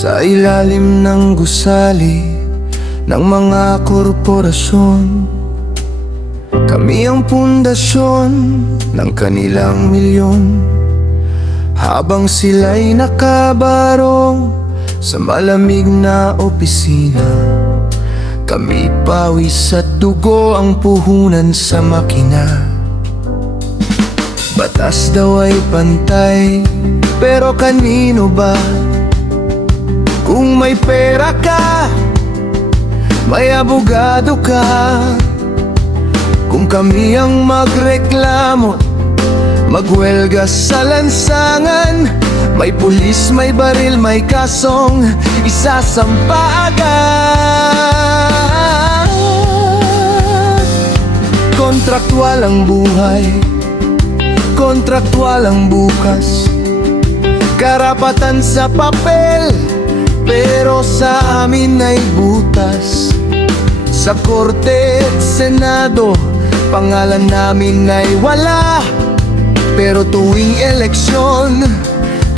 Sa ilalim ng gusali ng mga korporasyon, kami ang pundasyon ng kanilang milyon. Habang sila'y nakabarong sa malamig na opisina, kami pawis at dugo ang puhunan sa makina. Batas daw ay pantay, pero kanino ba? Kung may pera ka, may abogado ka. Kung kami ang magreklamo, magwelga sa lansangan, may pulis, may baril, may kasong isasampa agad. Kontraktwal ang buhay, kontraktwal ang bukas. Karapatan sa papel, pero sa amin ay butas. Sa korte at senado, pangalan namin ay wala. Pero tuwing eleksyon,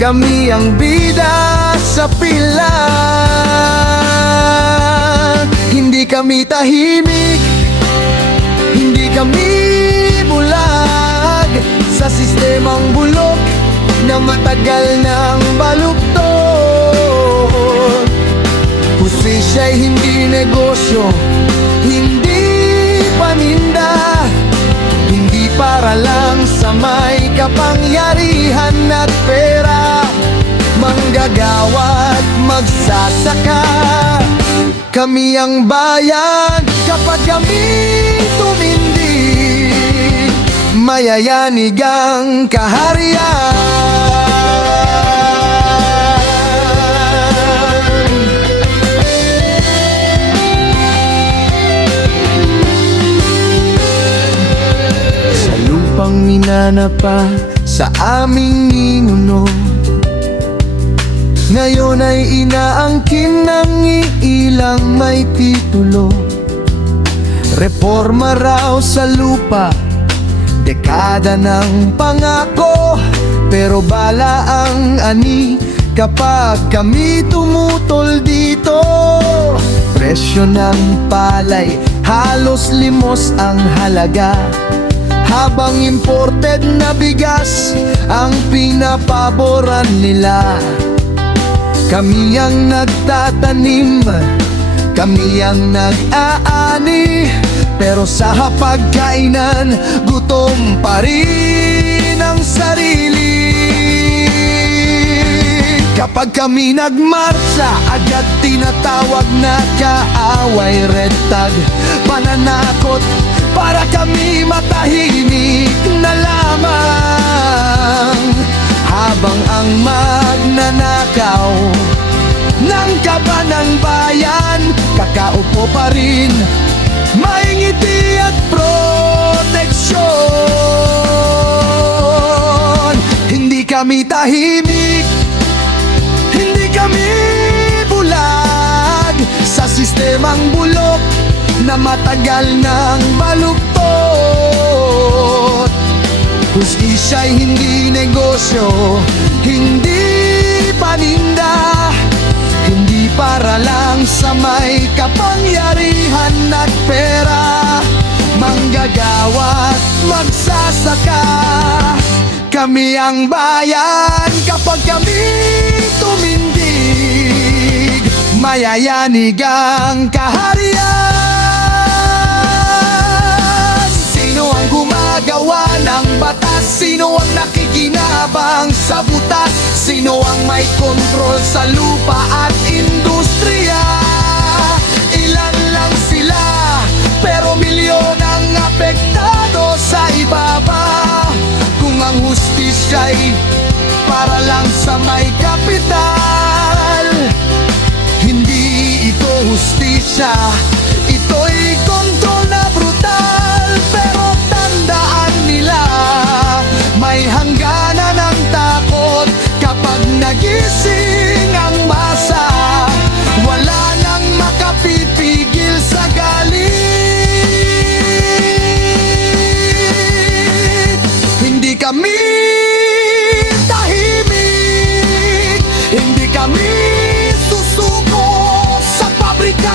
kami ang bida sa pila. Hindi kami tahimik, hindi kami bulag sa sistemang bulok na matagal ng baluktot. Hustisya'y hindi negosyo, hindi paninda, hindi para lang sa may kapangyarihan at pera. Manggagawa at magsasaka, kami ang bayan. Kapag kami tumindig, mayayanig ang kaharian. Sa lupang minanapa sa aming ninuno, ngayon ay inaangkin ng iilang may titulo. Reforma raw sa lupa, dekada ng pangako, pero bala ang ani kapag kami tumutol dito. Presyo ng palay, halos limos ang halaga, habang imported na bigas ang pinapaboran nila. Kami ang nagtatanim, kami ang nag-aani, pero sa hapagkainan, gutom pa rin ang sarili. Kapag kami nagmarsa, agad tinatawag na kaaway, red tag, pananakot, para kami matahimik na lamang. Habang ang magnanakaw ng kaban ng bayan, kakaupo pa rin, may ngiti at proteksyon. Hindi kami tahimik, hindi kami bulag sa sistemang bulok na matagal ng baluktot. Hustisya'y hindi negosyo, hindi paninda, hindi para lang sa may kapangyarihan at pera. Manggagawa at magsasaka, kami ang bayan. Kapag kami tumindig, mayayanig ang kaharian. Sino ang gumagawa ng batas? Sino ang nakikinabang sa butas? Sino ang may kontrol sa lupa at industriya? Ilan lang sila, pero milyon ang apektado sa ibaba. Kung ang hustisya'y para lang sa may kapital, hindi ito hustisya, ito'y kontrol na brutal. Pero tandaan nila, may hangganan ng takot kapag nagising ang masa. Wala nang makapipigil sa galit. Hindi kami tahimik, hindi kami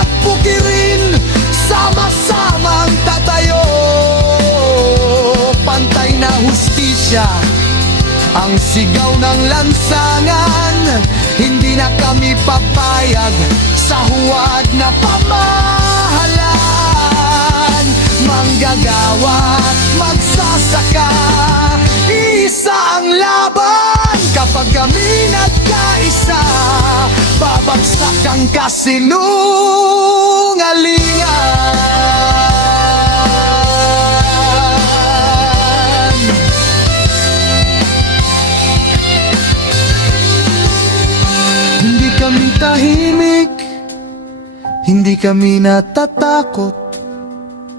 at bukirin, sama-samang tatayo. Pantay na hustisya ang sigaw ng lansangan. Hindi na kami papayag sa huwad na pamahalaan. Manggagawa at magsasaka, isa ang laban. Kapag kami nagkaisa, babagsak ang kasinungalingan. Hindi kami tahimik, hindi kami natatakot.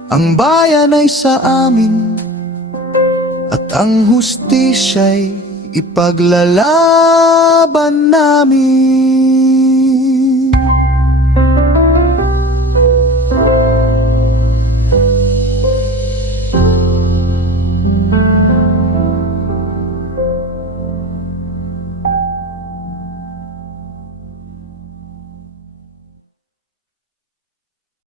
Ang bayan ay sa amin, at ang hustisya'y ipaglalaban namin.